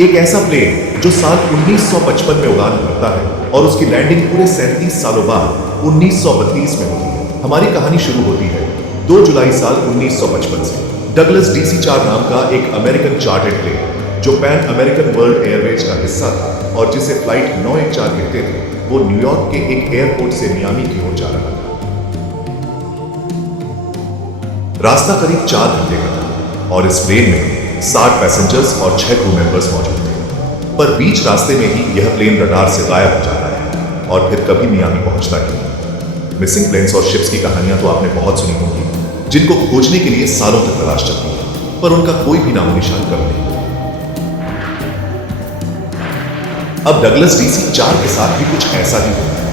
एक ऐसा प्लेन जो साल 1955 में उड़ान भरता है और उसकी लैंडिंग पूरे 37 सालों बाद 1932 में होती है। हमारी कहानी शुरू होती है 2 जुलाई साल 1955 से। डगलस DC-4 नाम का एक अमेरिकन चार्टर्ड प्लेन जो पैन अमेरिकन वर्ल्ड एयरवेज का हिस्सा था और जिसे फ्लाइट 914 कहते थे, वो न्यूयॉर्क के एक एयरपोर्ट से मियामी की ओर जा रहा था। रास्ता करीब 4 घंटे का था और इस प्लेन में 60 पैसेंजर्स और 6 क्रू मेंबर्स मौजूद थे। पर बीच रास्ते में ही यह प्लेन रडार से गायब हो जाता है और फिर कभी मियामी पहुंचता ही नहीं। मिसिंग प्लेन्स और शिप्स की कहानियां तो आपने बहुत सुनी होंगी, जिनको खोजने के लिए सालों तक तलाश चलती है, पर उनका कोई भी नामो निशान कभी नहीं। अब डगलस DC-4 के साथ भी कुछ ऐसा ही होता है।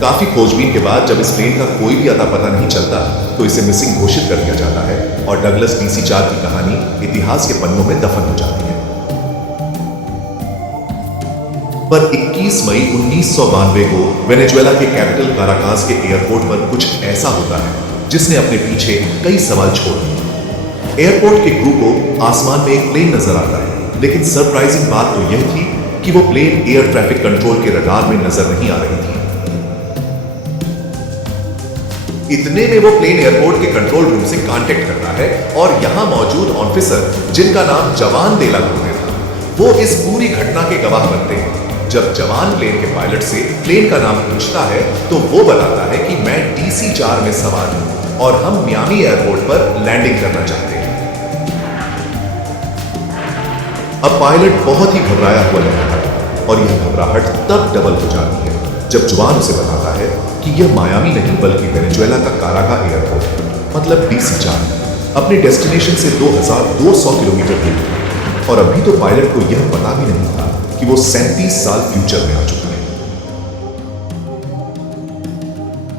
काफी खोजबीन के बाद जब इस प्लेन का कोई भी अता पता नहीं चलता तो इसे मिसिंग घोषित कर दिया जाता है और डगलस DC-4 की कहानी इतिहास के पन्नों में दफन हो जाती है। पर 21 मई 1992 को वेनेजुएला के कैपिटल काराकास के एयरपोर्ट पर कुछ ऐसा होता है जिसने अपने पीछे कई सवाल छोड़ दिए। एयरपोर्ट के क्रू को आसमान में एक प्लेन नजर आता है, लेकिन सरप्राइजिंग बात तो यह थी कि वो प्लेन एयर ट्रैफिक कंट्रोल के रडार में नजर नहीं आ रही थी। इतने में वो प्लेन एयरपोर्ट के कंट्रोल रूम से कांटेक्ट करता है और यहां मौजूद ऑफिसर, जिनका नाम जवान दे ला क्रूज़ था, वो इस पूरी घटना के गवाह बनते हैं। जब जवान प्लेन के पायलट से प्लेन का नाम पूछता है तो वो बताता है कि मैं DC-4 में सवार हूं और हम मियामी एयरपोर्ट पर लैंडिंग करना चाहते हैं। अब पायलट बहुत ही घबराया हुआ लग रहा है और यह घबराहट तब डबल हो जाती है जब जवान उसे बताता है कि यह मायामी नहीं बल्कि वेनेजुएला का काराका एयरपोर्ट है, मतलब DC-4 अपने डेस्टिनेशन से 2200 किलोमीटर दूर है। और अभी तो पायलट को यह पता भी नहीं था कि वो 37 साल फ्यूचर में आ चुका है।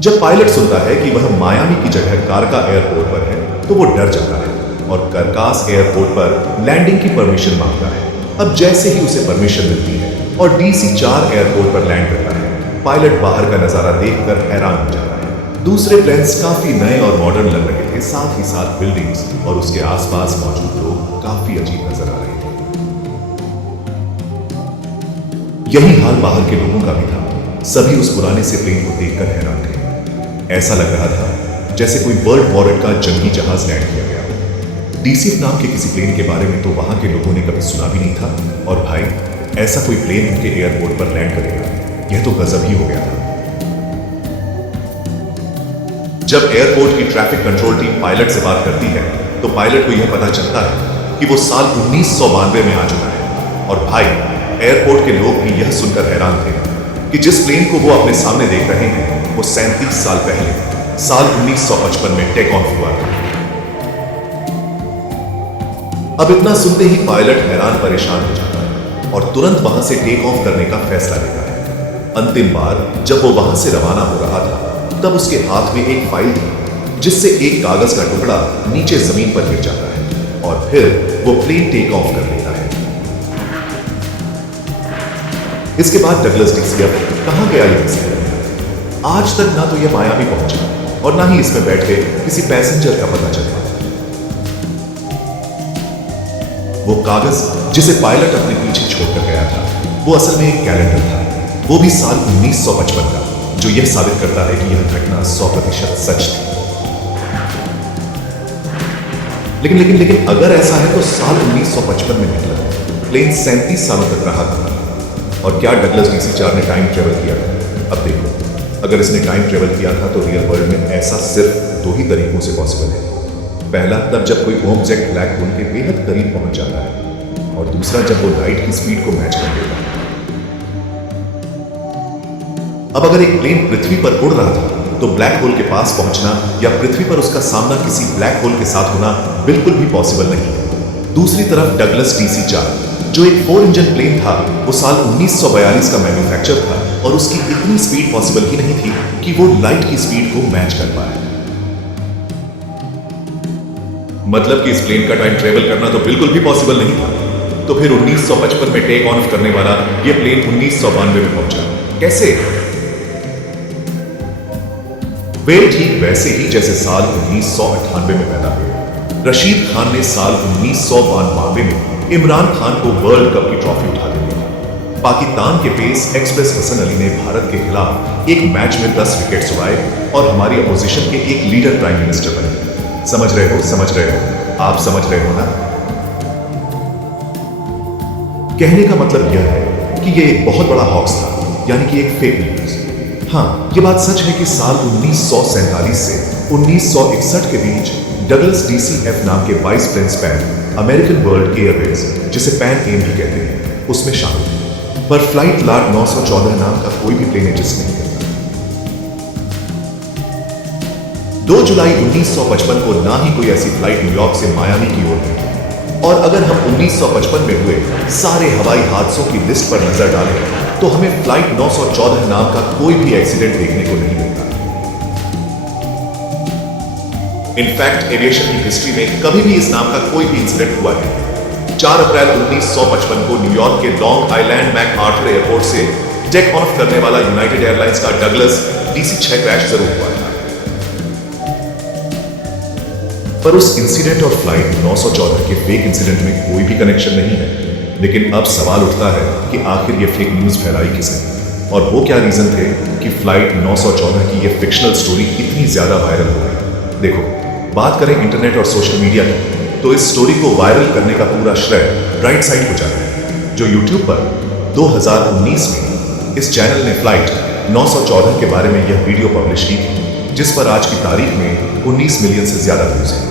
जब पायलट सुनता है कि वह मायामी की जगह काराका एयरपोर्ट पर है तो वो डर जाता है और काराकास एयरपोर्ट पर लैंडिंग की परमिशन मांगता है। अब जैसे ही उसे परमिशन मिलती है और DC-4 एयरपोर्ट पर लैंड करता है, पायलट बाहर का नजारा देखकर हैरान हो जाता है। दूसरे प्लेन्स काफी नए और मॉडर्न लग रहे थे, साथ ही साथ बिल्डिंग्स और उसके आसपास मौजूद लोग काफी अजीब नजर आ रहे थे। यही हाल बाहर के लोगों का भी था। सभी उस पुराने से प्लेन को देखकर हैरान थे। ऐसा लग रहा था जैसे कोई वर्ल्ड वॉर का जंगी जहाज लैंड किया गया। DC नाम के किसी प्लेन के बारे में तो वहां के लोगों ने कभी सुना भी नहीं था, और भाई ऐसा कोई प्लेन उनके एयरपोर्ट पर लैंड करेगा, यह तो गजब ही हो गया था। जब एयरपोर्ट की ट्रैफिक कंट्रोल टीम पायलट से बात करती है तो पायलट को यह पता चलता है कि वो साल 1992 में आ चुका है। और भाई एयरपोर्ट के लोग भी यह सुनकर हैरान थे कि जिस प्लेन को वो अपने सामने देख रहे हैं वो 37 साल पहले साल 1955 में टेक ऑफ हुआ था। अब इतना सुनते ही पायलट हैरान परेशान हो जाता है और तुरंत वहां से टेक ऑफ करने का फैसला लेता है। अंतिम बार जब वो वहां से रवाना हो रहा था तब उसके हाथ में एक फाइल थी जिससे एक कागज का टुकड़ा नीचे जमीन पर गिर जाता है और फिर वो प्लेन टेक ऑफ कर लेता है। इसके बाद डगलस DC अब कहां गया ये मिसिंग? आज तक ना तो ये मायामी पहुंचा और ना ही इसमें बैठे किसी पैसेंजर का पता चल पाया। वो कागज जिसे पायलट अपने पीछे छोड़कर गया था वो असल में एक कैलेंडर था, वो भी साल 1955 का, जो यह साबित करता है कि यह घटना 100% सच थी। लेकिन अगर ऐसा है तो साल 1955 में निकला प्लेन 37 सालों तक रहा था। और क्या डगलस DC-4 ने टाइम ट्रेवल किया? अब देखो, अगर इसने टाइम ट्रेवल किया था तो रियल वर्ल्ड में ऐसा सिर्फ 2 ही तरीकों से पॉसिबल है। पहला तब जब कोई ऑब्जेक्ट ब्लैक होल के बेहद करीब पहुंच जाता है, और दूसरा जब वो लाइट की स्पीड को मैच कर देता है। अब अगर एक प्लेन पृथ्वी पर उड़ रहा था तो ब्लैक होल के पास पहुंचना या पृथ्वी पर उसका सामना किसी ब्लैक होल के साथ होना बिल्कुल भी पॉसिबल नहीं है। दूसरी तरफ डगलस DC-4 जो एक 4 इंजन प्लेन था, वो साल 1942 का मैन्युफैक्चर था और उसकी इतनी स्पीड पॉसिबल ही नहीं थी कि वो लाइट की स्पीड को मैच कर पाए। मतलब कि इस प्लेन का टाइम ट्रेवल करना तो बिल्कुल भी पॉसिबल नहीं था। तो फिर 1955 में टेक ऑफ करने वाला यह प्लेन 1992 में पहुंचा कैसे? वे ठीक वैसे ही जैसे साल 1998 में पैदा हुए। रशीद खान ने साल 1992 में इमरान खान को वर्ल्ड कप की ट्रॉफी उठा देनी थी। पाकिस्तान के पेस एक्सप्रेस हसन अली ने भारत के खिलाफ एक मैच में 10 विकेट उड़ाए और हमारी अपोजिशन के एक लीडर प्राइम मिनिस्टर बने। समझ रहे हो, आप समझ रहे हो ना? कहने का मतलब यह है कि यह एक बहुत बड़ा हॉक्स था, यानी कि एक फेक न्यूज। हाँ, यह बात सच है कि साल 1947 से 1961 के बीच डगलस DCF नाम के vice Prince pan American world Airways, जिसे पैन एम भी कहते हैं, उसमें शामिल थे। पर फ्लाइट लाट 914 नाम का कोई भी प्लेन एग्जिस्ट नहीं करता। 2 जुलाई 1955 को ना ही कोई ऐसी फ्लाइट न्यूयॉर्क से मायामी की ओर गई। और अगर हम 1955 में हुए सारे हवाई हादसों की लिस्ट पर नजर डालें तो हमें फ्लाइट 914 नाम का कोई भी एक्सीडेंट देखने को नहीं मिलता। इनफैक्ट एविएशन की हिस्ट्री में कभी भी इस नाम का कोई भी इंसिडेंट हुआ नहीं। 4 अप्रैल 1955 को न्यूयॉर्क के लॉन्ग आइलैंड मैकआर्थर एयरपोर्ट से टेक ऑफ करने वाला यूनाइटेड एयरलाइंस का डगलस DC-6 क्रैश जरूर हुआ था। पर उस इंसिडेंट और फ्लाइट 914 के फेक इंसिडेंट में कोई भी कनेक्शन नहीं है। लेकिन अब सवाल उठता है कि आखिर ये फेक न्यूज फैलाई किसने, और वो क्या रीजन थे कि फ्लाइट 914 की ये फिक्शनल स्टोरी इतनी ज्यादा वायरल हो गई। देखो, बात करें इंटरनेट और सोशल मीडिया की, तो इस स्टोरी को वायरल करने का पूरा श्रेय ब्राइट साइड को जाता है, जो यूट्यूब पर 2019 में इस चैनल ने फ्लाइट 914 के बारे में यह वीडियो पब्लिश की थी, जिस पर आज की तारीख में 19 मिलियन से ज्यादा व्यूज हैं।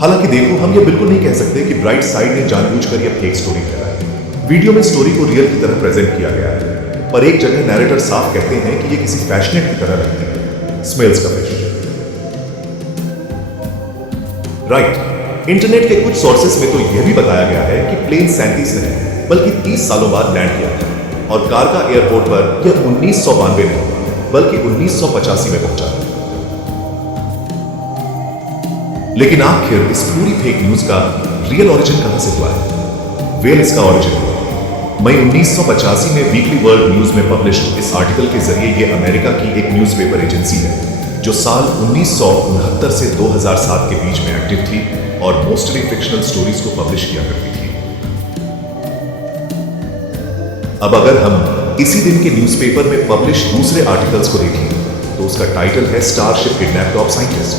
हालांकि देखो, हम ये बिल्कुल नहीं कह सकते कि ब्राइट साइड ने जानबूझकर यह फेक स्टोरी फैलाई। वीडियो में स्टोरी को रियल की तरह प्रेजेंट किया गया है, पर एक जगह नैरेटर साफ कहते हैं कि ये किसी फैशनेट की तरह लगती है, स्मेल्स का फिश। राइट, इंटरनेट के कुछ सोर्सेस में तो यह भी बताया गया है कि प्लेन 37 ने बल्कि 30 सालों बाद लैंड किया था और कारका एयरपोर्ट पर यह 1992 में बल्कि 1985 में पहुंचा था। लेकिन आखिर इस पूरी फेक न्यूज का रियल ओरिजिन कहां से हुआ है? वेल, इसका ओरिजिन हुआ मई 1985 में वीकली वर्ल्ड न्यूज में पब्लिश्ड इस आर्टिकल के जरिए ये अमेरिका की एक न्यूज़पेपर एजेंसी है जो साल 1969 से 2007 के बीच में एक्टिव थी और मोस्टली फिक्शनल स्टोरीज को पब्लिश किया करती थी। अब अगर हम इसी दिन के न्यूज़पेपर में पब्लिश दूसरे आर्टिकल्स को देखें तो उसका टाइटल है स्टारशिप किडनैप टॉप साइंटिस्ट।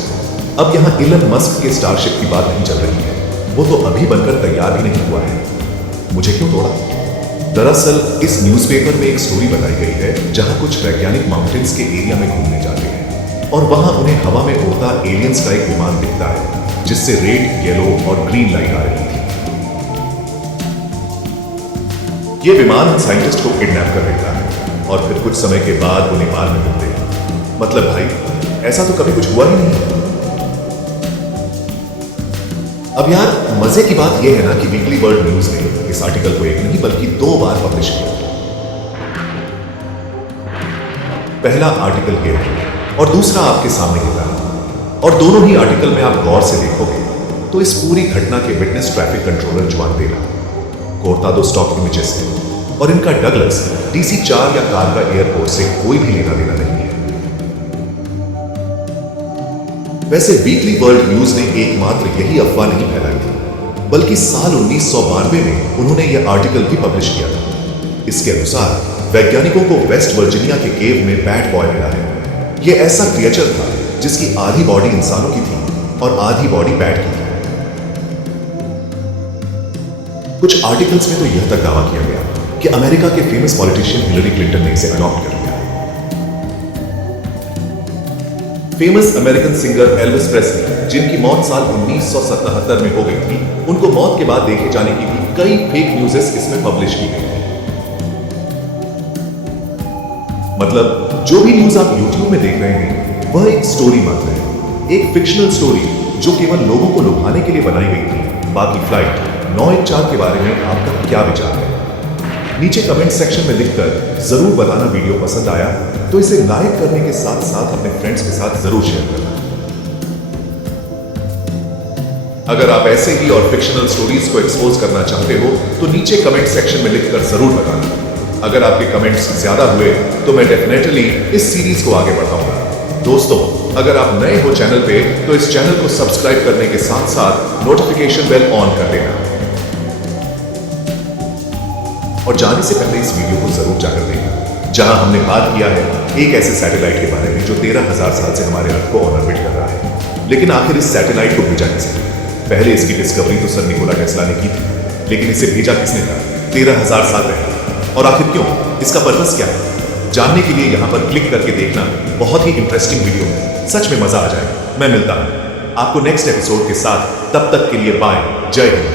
अब यहां इलन मस्क के स्टारशिप की बात नहीं चल रही है, वो तो अभी बनकर तैयार भी नहीं हुआ है। मुझे क्यों तोड़ा? दरअसल इस न्यूज़पेपर में एक स्टोरी बताई गई है जहां कुछ वैज्ञानिक माउंटेन्स के एरिया में घूमने जाते हैं और वहां उन्हें हवा में उड़ता एलियंस का एक विमान दिखता है जिससे रेड, येलो और ग्रीन लाइट आ रही थी। यह विमान साइंटिस्ट को किडनैप कर लेता है और फिर कुछ समय के बाद वो नेपाल में मिलते हैं। मतलब भाई, ऐसा तो कभी कुछ हुआ ही नहीं है। अब यार, मजे की बात यह है ना कि वीकली वर्ल्ड न्यूज ने इस आर्टिकल को एक नहीं बल्कि 2 बार पब्लिश किया। पहला आर्टिकल ये है और दूसरा आपके सामने ये था, और दोनों ही आर्टिकल में आप गौर से देखोगे तो इस पूरी घटना के विटनेस ट्रैफिक कंट्रोलर जुआन देला, कोर्टाडो स्टॉक इमेजेस है और इनका डगलस DC-4 या कारगा एयरपोर्ट से कोई भी लेना देना नहीं है। वैसे वीकली वर्ल्ड न्यूज ने एकमात्र यही अफवाह नहीं फैलाई थी, बल्कि साल 1992 में उन्होंने यह आर्टिकल भी पब्लिश किया था। इसके अनुसार वैज्ञानिकों को वेस्ट वर्जीनिया के केव में बैट बॉय मिला है। यह ऐसा क्रिएचर था जिसकी आधी बॉडी इंसानों की थी और आधी बॉडी बैट की थी। कुछ आर्टिकल्स में तो यह तक दावा किया गया कि अमेरिका के फेमस पॉलिटिशियन हिलरी क्लिंटन ने इसे अडॉप्ट कर लिया। Famous American singer Elvis Presley, जिनकी मौत साल 1977 में हो गई थी, उनको मौत के बाद देखे जाने की भी कई फेक न्यूज़ेस इसमें पब्लिश की गई थी। मतलब जो भी न्यूज आप YouTube में देख रहे हैं वह एक स्टोरी मात्र है, एक फिक्शनल स्टोरी जो केवल लोगों को लुभाने के लिए बनाई गई थी। बाकी फ्लाइट 914 के बारे में आपका क्या विचार है? नीचे कमेंट सेक्शन में लिखकर जरूर बताना। वीडियो पसंद आया तो इसे लाइक करने के साथ साथ अपने फ्रेंड्स के साथ जरूर शेयर करना। अगर आप ऐसे ही और फिक्शनल स्टोरीज को एक्सपोज करना चाहते हो तो नीचे कमेंट सेक्शन में लिखकर जरूर बताना। अगर आपके कमेंट्स ज्यादा हुए तो मैं डेफिनेटली इस सीरीज को आगे बढ़ाऊंगा। दोस्तों, अगर आप नए हो चैनल पे तो इस चैनल को सब्सक्राइब करने के साथ साथ नोटिफिकेशन बेल ऑन कर देना और जाने से पहले इस वीडियो को जरूर जाकर देखें, जहां हमने बात किया है एक ऐसे सैटेलाइट के बारे में जो 13,000 साल से हमारे अर्थ को ऑर्बिट कर रहा है। लेकिन आखिर इस सैटेलाइट को भेजा किसने? पहले इसकी डिस्कवरी तो सर निकोला टेस्ला ने की थी, लेकिन इसे भेजा किसने था 13,000 साल पहले? और आखिर क्यों? इसका पर्पस क्या है? जानने के लिए यहां पर क्लिक करके देखना। बहुत ही इंटरेस्टिंग वीडियो है, सच में मजा आ जाएगा। मैं मिलता हूं आपको नेक्स्ट एपिसोड के साथ, तब तक के लिए बाय, जय हिंद।